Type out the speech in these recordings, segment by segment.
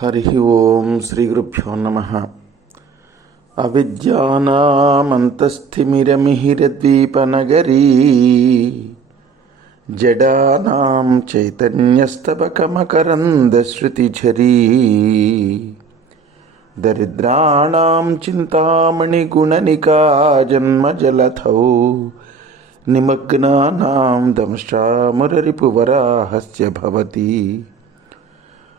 हरि ओम श्री गुरुभ्यो नमः। अविद्यानामन्तस्थिमिरमिहिरद्वीपनगरी जडानां चैतन्यस्तबकमकरन्दश्रुतिझरी दरिद्राणां चिन्तामणिगुणनिका जन्मजलथौ निमग्नानां दंशामुररिपुवराहस्य भवति।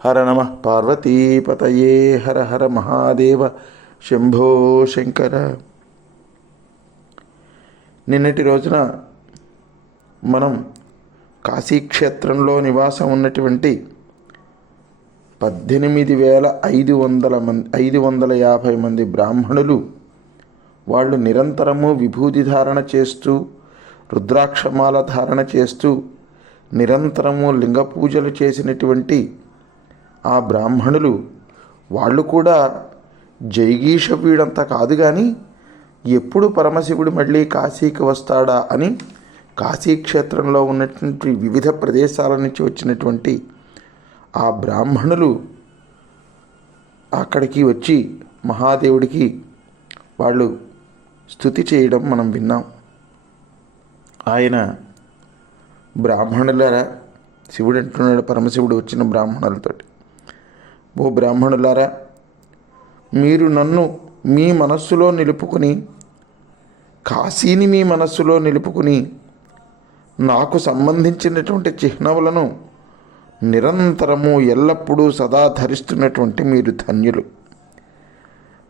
హర నమ పార్వతీపతయే హర హర మహాదేవ శంభో శంకర. నిన్నటి రోజున మనం కాశీక్షేత్రంలో నివాసం ఉన్నటువంటి పద్దెనిమిది వేల ఐదు వందల మంది ఐదు వందల యాభై మంది బ్రాహ్మణులు వాళ్ళు నిరంతరము విభూతి ధారణ చేస్తూ రుద్రాక్షమాల ధారణ చేస్తూ నిరంతరము లింగ పూజలు చేసినటువంటి ఆ బ్రాహ్మణులు వాళ్ళు కూడా జైగీష వీడంత కాదు కానీ ఎప్పుడు పరమశివుడు మళ్ళీ కాశీకి వస్తాడా అని కాశీక్షేత్రంలో ఉన్నటువంటి వివిధ ప్రదేశాల నుంచి వచ్చినటువంటి ఆ బ్రాహ్మణులు అక్కడికి వచ్చి మహాదేవుడికి వాళ్ళు స్థుతి చేయడం మనం విన్నాం. ఆయన బ్రాహ్మణులరా శివుడు అంటున్నాడు పరమశివుడు వచ్చిన బ్రాహ్మణులతోటి. ఓ బ్రాహ్మణులారా మీరు నన్ను మీ మనస్సులో నిలుపుకుని కాశీని మీ మనస్సులో నిలుపుకుని నాకు సంబంధించినటువంటి చిహ్నములను నిరంతరము ఎల్లప్పుడూ సదా ధరిస్తున్నటువంటి మీరు ధన్యులు.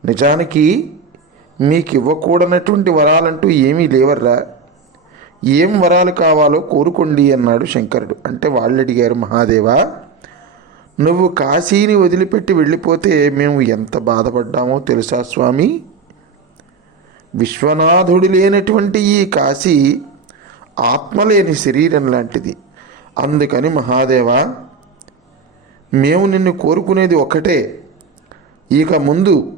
నిజానికి మీకు ఇవ్వకూడనటువంటి వరాలంటూ ఏమీ లేవర్రా? ఏం వరాలు కావాలో కోరుకోండి అన్నాడు శంకరుడు. అంటే వాళ్ళు అడిగారు మహాదేవా నువ్వు కాశీని వదిలిపెట్టి వెళ్ళిపోతే మేము ఎంత బాధపడ్డామో తెలుసా స్వామి? విశ్వనాథుడు లేనటువంటి ఈ కాశీ ఆత్మలేని శరీరం లాంటిది. అందుకని మహాదేవా మేము నిన్ను కోరుకునేది ఒకటే. ఇక ముందు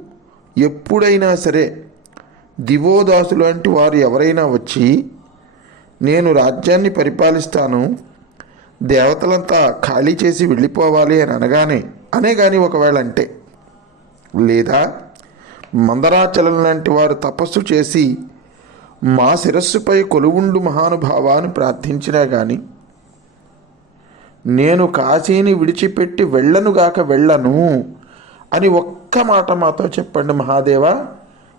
ఎప్పుడైనా సరే దివోదాసు లాంటి వారు ఎవరైనా వచ్చి నేను రాజ్యాన్ని పరిపాలిస్తాను. దేవతలంతా ఖాళీ చేసి వెళ్ళిపోవాలి అని అనగానే అనే కానీ ఒకవేళ అంటే లేదా మందరాచలం లాంటి వారు తపస్సు చేసి మా శిరస్సుపై కొలువుండు మహానుభావాన్ని ప్రార్థించినా కానీ నేను కాశీని విడిచిపెట్టి వెళ్ళనుగాక వెళ్ళను అని ఒక్క మాట మాతో చెప్పండి మహాదేవ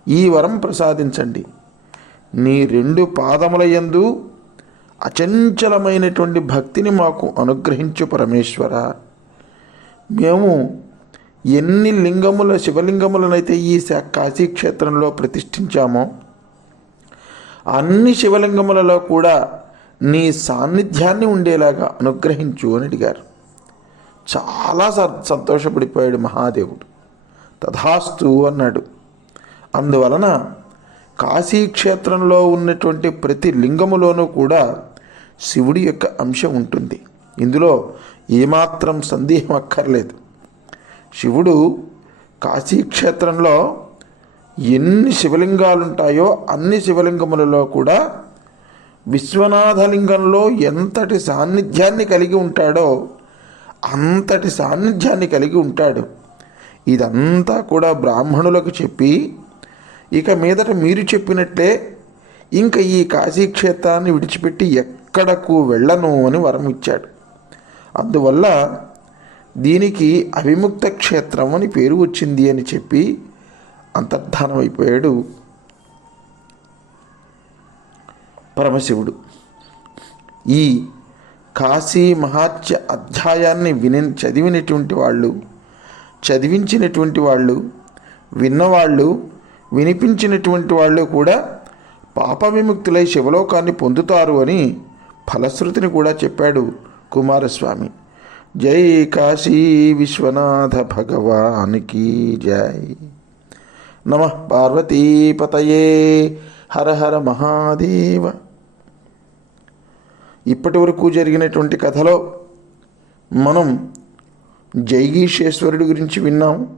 ఈ వరం ప్రసాదించండి. నీ రెండు పాదముల యందు అచంచలమైనటువంటి భక్తిని మాకు అనుగ్రహించు పరమేశ్వర. మేము ఎన్ని లింగముల శివలింగములనైతే ఈ కాశీ కాశీక్షేత్రంలో ప్రతిష్ఠించామో అన్ని శివలింగములలో కూడా నీ సాన్నిధ్యాన్ని ఉండేలాగా అనుగ్రహించు అని అడిగారు. చాలా స- సంతోషపడిపోయాడు మహాదేవుడు. తథాస్తు అన్నాడు. అందువలన కాశీక్షేత్రంలో ఉన్నటువంటి ప్రతి లింగములోనూ కూడా శివుడి యొక్క అంశం ఉంటుంది. ఇందులో ఏమాత్రం సందేహం అక్కర్లేదు. శివుడు కాశీక్షేత్రంలో ఎన్ని శివలింగాలు ఉంటాయో అన్ని శివలింగములలో కూడా విశ్వనాథలింగంలో ఎంతటి సాన్నిధ్యాన్ని కలిగి ఉంటాడో అంతటి సాన్నిధ్యాన్ని కలిగి ఉంటాడు. ఇదంతా కూడా బ్రాహ్మణులకు చెప్పి ఇక మీదట మీరు చెప్పినట్లే ఇంకా ఈ కాశీక్షేత్రాన్ని విడిచిపెట్టి ఎక్కడకు వెళ్ళను అని వరం ఇచ్చాడు అందువల్ల దీనికి అవిముక్త క్షేత్రం అని పేరు వచ్చింది అని చెప్పి అంతర్ధానమైపోయాడు పరమశివుడు. ఈ కాశీ మహాత్య అధ్యాయాన్ని విని చదివినటువంటి వాళ్ళు చదివించినటువంటి వాళ్ళు విన్నవాళ్ళు వినిపించినటువంటి వాళ్ళు కూడా పాప విముక్తులై శివలోకాన్ని పొందుతారు అని ఫలశ్రుతిని కూడా చెప్పాడు కుమారస్వామి. జై కాశీ విశ్వనాథ భగవానికి జై. నమ పార్వతీపతయే హర హర మహాదేవ. ఇప్పటి వరకు జరిగినటువంటి కథలో మనం జైగీశేశ్వరుడి గురించి విన్నాం.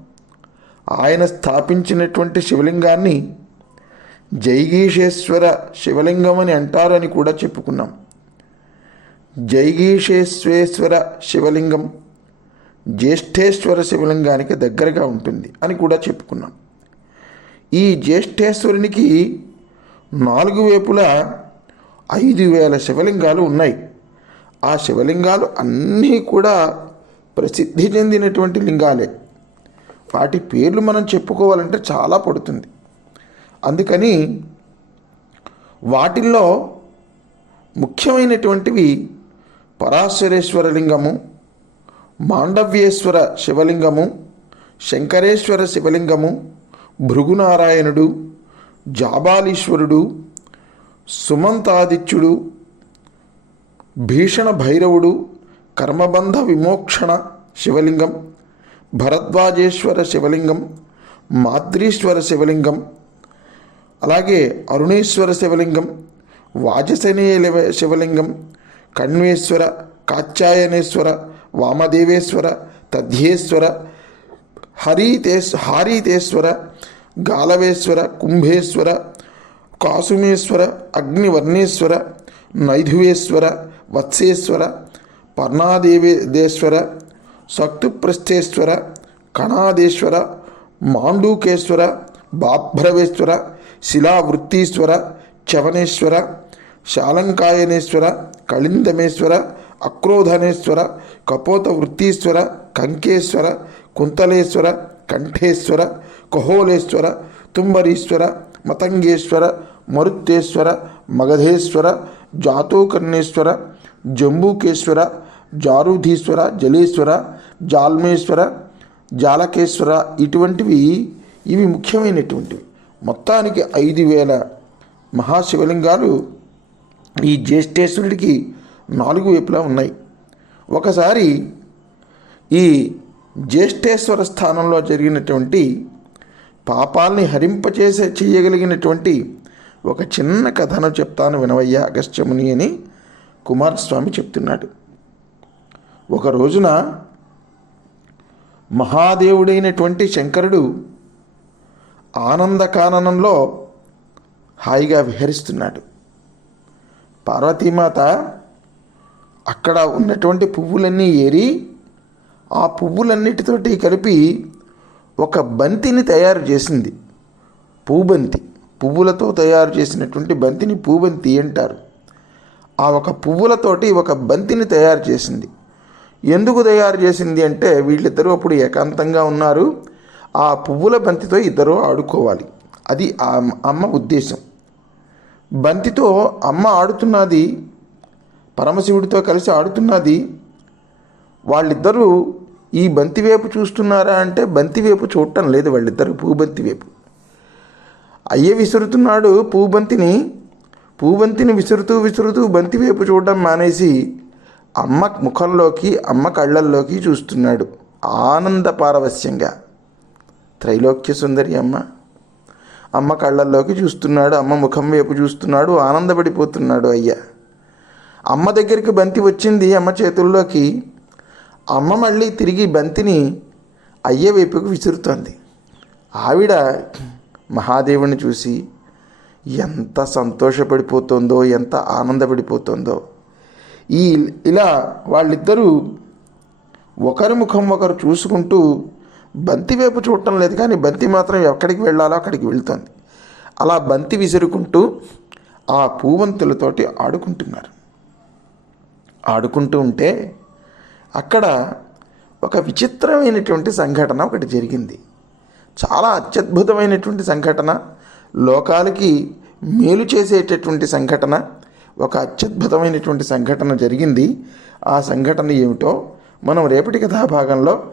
ఆయన స్థాపించినటువంటి శివలింగాన్ని జైగీశేశ్వర శివలింగం అని అంటారని కూడా చెప్పుకున్నాం. జైగీషేశ్వేశ్వర శివలింగం జ్యేష్ఠేశ్వర శివలింగానికి దగ్గరగా ఉంటుంది అని కూడా చెప్పుకున్నాం. ఈ జ్యేష్ఠేశ్వరునికి నాలుగు వైపులా ఐదు వేల శివలింగాలు ఉన్నాయి. ఆ శివలింగాలు అన్నీ కూడా ప్రసిద్ధి చెందినటువంటి లింగాలే. వాటి పేర్లు మనం చెప్పుకోవాలంటే చాలా పడుతుంది. అందుకని వాటిల్లో ముఖ్యమైనటువంటివి పరాశరేశ్వర లింగము మాండవ్యేశ్వర శివలింగము శంకరేశ్వర శివలింగము భృగునారాయణుడు జాబాలీశ్వరుడు సుమంతాదిత్యుడు భీషణ భైరవుడు కర్మబంధ విమోక్షణ శివలింగం భరద్వాజేశ్వర శివలింగం మాద్రీశ్వర శివలింగం అలాగే అరుణేశ్వర శివలింగం వాజసేనేయ శివలింగం కణ్వేశ్వర కాత్యాయనేశ్వర వామదేవేశ్వర తధ్యేశ్వర హరితేశ్ హారీతేశ్వర గాలవేశ్వర కుంభేశ్వర కాసుమేశ్వర అగ్నివర్ణేశ్వర నైధువేశ్వర వత్సేశ్వర పర్ణాదేవేదేశ్వర సక్తుప్రస్థేశ్వర కణాదేశ్వర మాండూకేశ్వర బాభ్రవేశ్వర శిలావృత్తీశ్వర చవనేశ్వర శాలంకాయనేశ్వర కళిందమేశ్వర అక్రోధనేశ్వర కపోత వృత్తీశ్వర కంకేశ్వర కుంతలేశ్వర కంఠేశ్వర కహోలేశ్వర తుంబరీశ్వర మతంగేశ్వర మరుత్తేశ్వర మగధేశ్వర జాతోకర్ణేశ్వర జంబూకేశ్వర జారుధీశ్వర జలేశ్వర జాల్మేశ్వర జాలకేశ్వర ఇటువంటివి ఇవి ముఖ్యమైనటువంటివి. మొత్తానికి ఐదు వేల మహాశివలింగాలు ఈ జ్యేష్ఠేశ్వరుడికి నాలుగు వైపులా ఉన్నాయి. ఒకసారి ఈ జ్యేష్ఠేశ్వర స్థానంలో జరిగినటువంటి పాపాల్ని హరింపచేసే చేయగలిగినటువంటి ఒక చిన్న కథను చెప్తాను వినవయ్య అగస్త్యముని అని కుమారస్వామి చెప్తున్నాడు. ఒక రోజున మహాదేవుడైనటువంటి శంకరుడు ఆనందకాననంలో హాయిగా విహరిస్తున్నాడు. పార్వతీమాత అక్కడ ఉన్నటువంటి పువ్వులన్నీ ఏరి ఆ పువ్వులన్నిటితోటి కలిపి ఒక బంతిని తయారు చేసింది. పూబంతి. పువ్వులతో తయారు చేసినటువంటి బంతిని పూబంతి అంటారు. ఆ ఒక పువ్వులతోటి ఒక బంతిని తయారు చేసింది. ఎందుకు తయారు చేసింది అంటే వీళ్ళిద్దరూ అప్పుడు ఏకాంతంగా ఉన్నారు. ఆ పువ్వుల బంతితో ఇద్దరు ఆడుకోవాలి. అది ఆ అమ్మ ఉద్దేశం. బంతితో అమ్మ ఆడుతున్నది పరమశివుడితో కలిసి ఆడుతున్నది. వాళ్ళిద్దరూ ఈ బంతి వైపు చూస్తున్నారా అంటే బంతి వైపు చూడటం లేదు వాళ్ళిద్దరు పూబంతి వైపు. అయ్య విసురుతున్నాడు పూబంతిని పూబంతిని విసురుతూ విసురుతూ బంతి వైపు చూడడం మానేసి అమ్మ ముఖంలోకి అమ్మ కళ్ళల్లోకి చూస్తున్నాడు ఆనంద పారవస్యంగా త్రైలోక్య సుందరి అమ్మ. అమ్మ కళ్ళల్లోకి చూస్తున్నాడు అమ్మ ముఖం వైపు చూస్తున్నాడు ఆనందపడిపోతున్నాడు అయ్య. అమ్మ దగ్గరికి బంతి వచ్చింది అమ్మ చేతుల్లోకి. అమ్మ మళ్ళీ తిరిగి బంతిని అయ్య వైపుకు విసురుతోంది. ఆవిడ మహాదేవుని చూసి ఎంత సంతోషపడిపోతుందో ఎంత ఆనందపడిపోతుందో. ఈ ఇలా వాళ్ళిద్దరూ ఒకరి ముఖం ఒకరు చూసుకుంటూ బంతి వైపు చూడటం లేదు కానీ బంతి మాత్రం ఎక్కడికి వెళ్ళాలో అక్కడికి వెళ్తుంది. అలా బంతి విసురుకుంటూ ఆ పూవంతులతోటి ఆడుకుంటున్నారు. ఆడుకుంటూ ఉంటే అక్కడ ఒక విచిత్రమైనటువంటి సంఘటన ఒకటి జరిగింది. చాలా అత్యద్భుతమైనటువంటి సంఘటన లోకాలకి మేలు చేసేటటువంటి సంఘటన ఒక అత్యద్భుతమైనటువంటి సంఘటన జరిగింది. ఆ సంఘటన ఏమిటో మనం రేపటి కథాభాగంలో